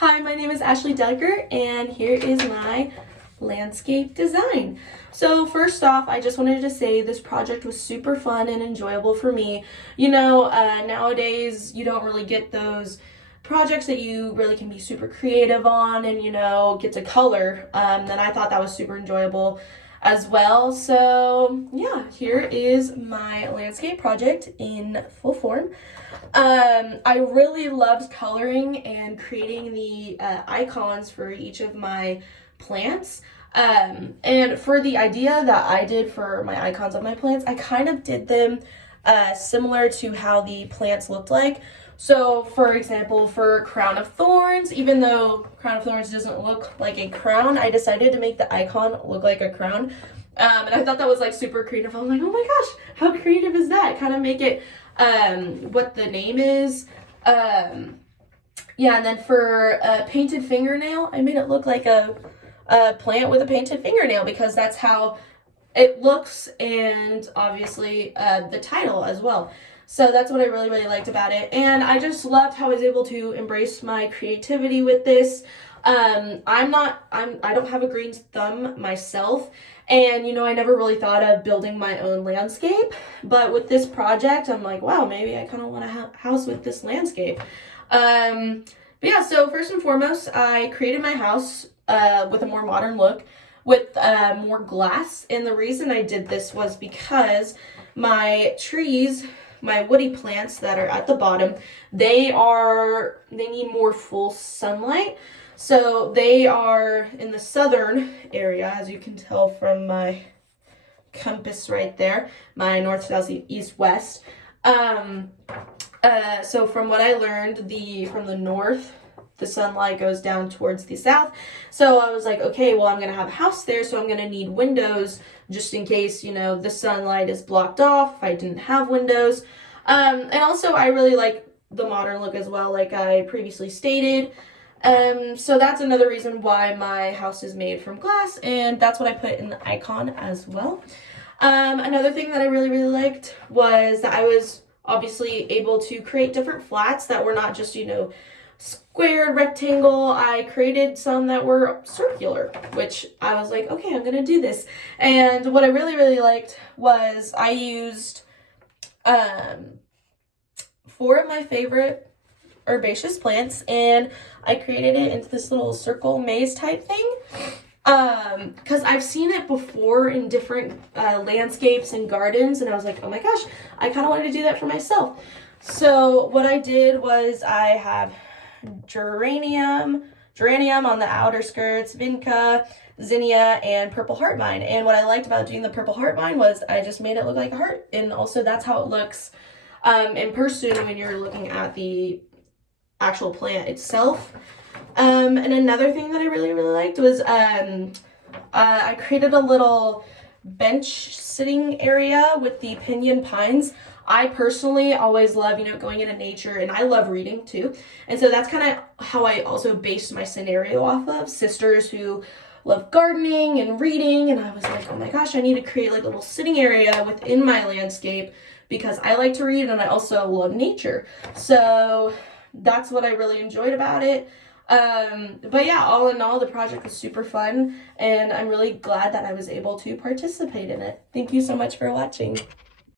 Hi, my name is Ashley Deckert, and here is my landscape design. So first off, I just wanted to say this project was super fun and enjoyable for me. Nowadays you don't really get those projects that you really can be super creative on and get to color. And I thought that was super enjoyable as well. So yeah, here is my landscape project in full form. I really loved coloring and creating the icons for each of my plants. And for the idea that I did for my icons of my plants, I kind of did them similar to how the plants looked like. So for example, for Crown of Thorns, even though Crown of Thorns doesn't look like a crown, I decided to make the icon look like a crown. And I thought that was like super creative. I'm like, oh my gosh, how creative is that? Kind of make it what the name is. Yeah, and then for a painted fingernail, I made it look like a plant with a painted fingernail because that's how it looks, and obviously the title as well. So that's what I really, really liked about it. And I just loved how I was able to embrace my creativity with this. I don't have a green thumb myself. And, I never really thought of building my own landscape. But with this project, I'm like, wow, maybe I kind of want a house with this landscape. But yeah, so first and foremost, I created my house with a more modern look with more glass. And the reason I did this was because my trees, my woody plants that are at the bottom, they need more full sunlight. So they are in the southern area, as you can tell from my compass right there, my north, south, east, west. So from what I learned, from the north, the sunlight goes down towards the south. So I was like, okay, well, I'm going to have a house there, so I'm going to need windows just in case, the sunlight is blocked off if I didn't have windows. And also I really like the modern look as well, like I previously stated. So that's another reason why my house is made from glass, and that's what I put in the icon as well. Another thing that I really, really liked was that I was obviously able to create different flats that were not just, square, rectangle. I created some that were circular, which I was like, okay, I'm gonna do this. And what I really, really liked was I used 4 of my favorite herbaceous plants, and I created it into this little circle maze type thing. Because I've seen it before in different landscapes and gardens, and I was like, oh my gosh, I kind of wanted to do that for myself. So what I did was I have geranium on the outer skirts, vinca, zinnia, and purple heartvine. And what I liked about doing the purple heartvine was I just made it look like a heart, and also that's how it looks in person when you're looking at the actual plant itself. And another thing that I really, really liked was I created a little bench sitting area with the pinyon pines. I personally always love, going into nature, and I love reading too. And so that's kind of how I also based my scenario off of sisters who love gardening and reading. And I was like, oh my gosh, I need to create like a little sitting area within my landscape because I like to read and I also love nature. So that's what I really enjoyed about it. But yeah, all in all, the project was super fun, and I'm really glad that I was able to participate in it. Thank you so much for watching.